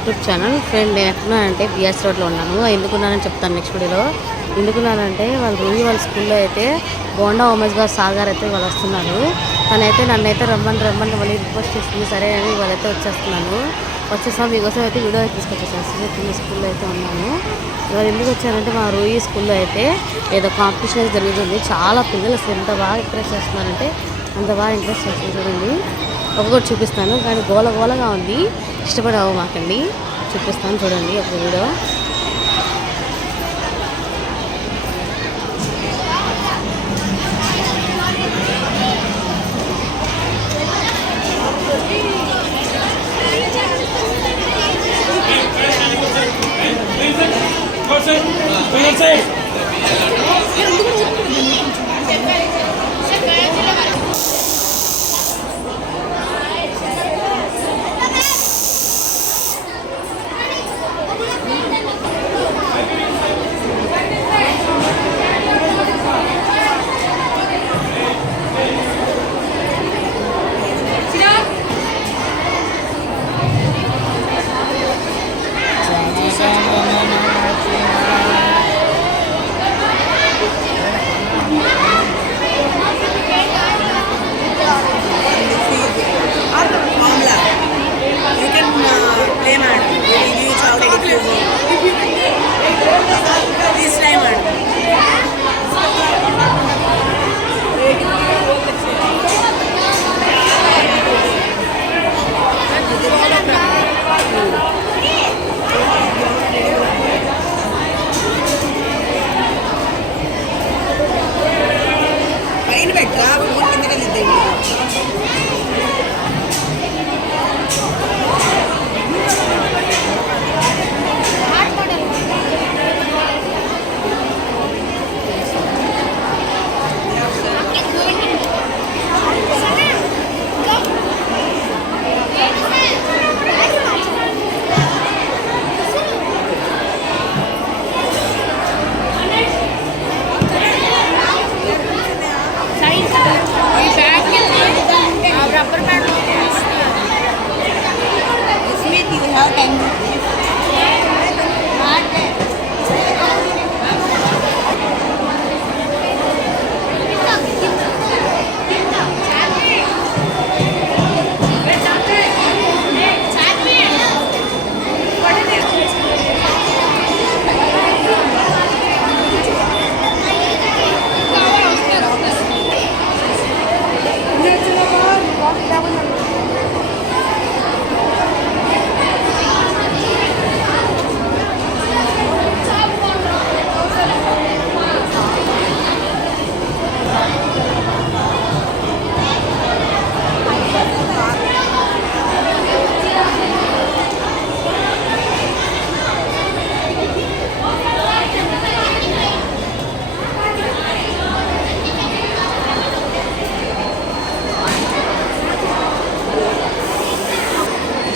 YouTube channel friend. నేను ఎక్కడున్నానంటే BS రోడ్లో ఉన్నాను. ఎందుకున్నానని చెప్తాను నెక్స్ట్ వీడియోలో. ఎందుకున్నానంటే వాళ్ళ స్కూల్లో అయితే బోండా ఉమేష్ గారు సార్ గారు అయితే వాళ్ళు వస్తున్నారు. తనైతే నన్నైతే రమ్మని మళ్ళీ రిక్వెస్ట్ చేస్తుంది. సరే అని వాళ్ళైతే వచ్చేస్తాం మీకోసం అయితే వీడియో అయితే తీసుకొచ్చేసాను. స్కూల్లో అయితే ఉన్నాను. ఇవాళ ఎందుకు వచ్చానంటే మా రూయి స్కూల్లో అయితే ఏదో కాంపిటీషన్ అయితే జరుగుతుంది. చాలా పిల్లలు అసలు ఎంత బాగా ఎంకరేజ్ చేస్తున్నారంటే అంత బాగా ఎంకరేజ్ చేస్తుంది. చూడండి ఒక్కొక్కటి చూపిస్తాను కానీ గోలగా ఉంది. ఇష్టపడవు మాకండి. చూపిస్తాను చూడండి ఒక వీడియో.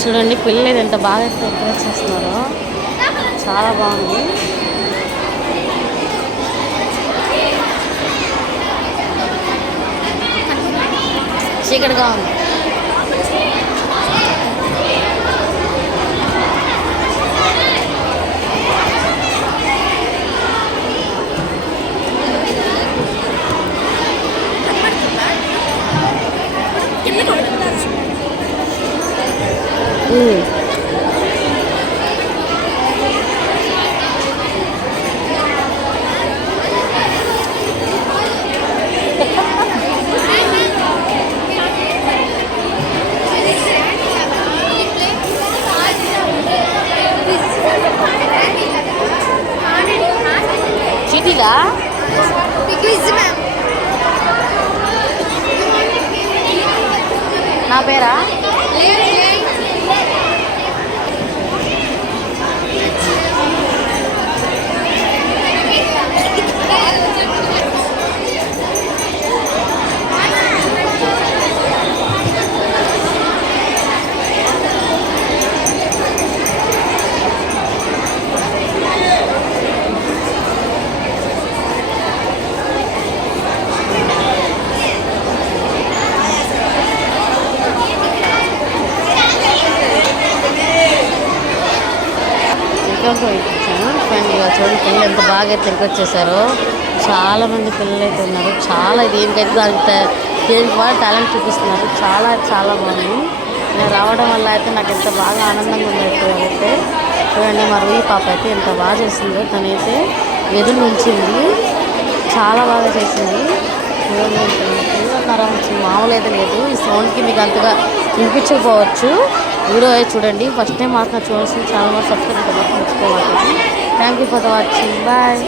చూడండి పిల్లలు ఎంత బాగా ఎంకరేజ్ చేస్తున్నారో. చాలా బాగుంది. చీకటిగా ఉంది. చీటీగా నా పేరా చికెన్తో ఇప్పించాను. ఫ్రెండ్ ఇక చూడండి పిల్లలు ఎంత బాగా అయితే తిరిగి వచ్చేసారో. చాలా మంది పిల్లలు అయితే ఉన్నారు. చాలా దీనికైతే దేనికి వాళ్ళు టాలెంట్ చూపిస్తున్నారు. చాలా చాలా బాగుంది. ఇలా రావడం వల్ల అయితే నాకు ఎంత బాగా ఆనందంగా ఉండేది అయితే. చూడండి మా రూయి పాప అయితే ఎంత బాగా చేసిందో. తనైతే ఎదురు ఉంచింది, చాలా బాగా చేసింది. మామూలు అయితే లేదు. ఈ సౌండ్కి మీకు అంతగా వినిపించకపోవచ్చు. వీడియో అయితే చూడండి. ఫస్ట్ టైం మాత్రం చూడాల్సింది చాలా మంది సబ్స్క్రైబ్ మర్చిపోవాలి. Thank you for the watching. Bye.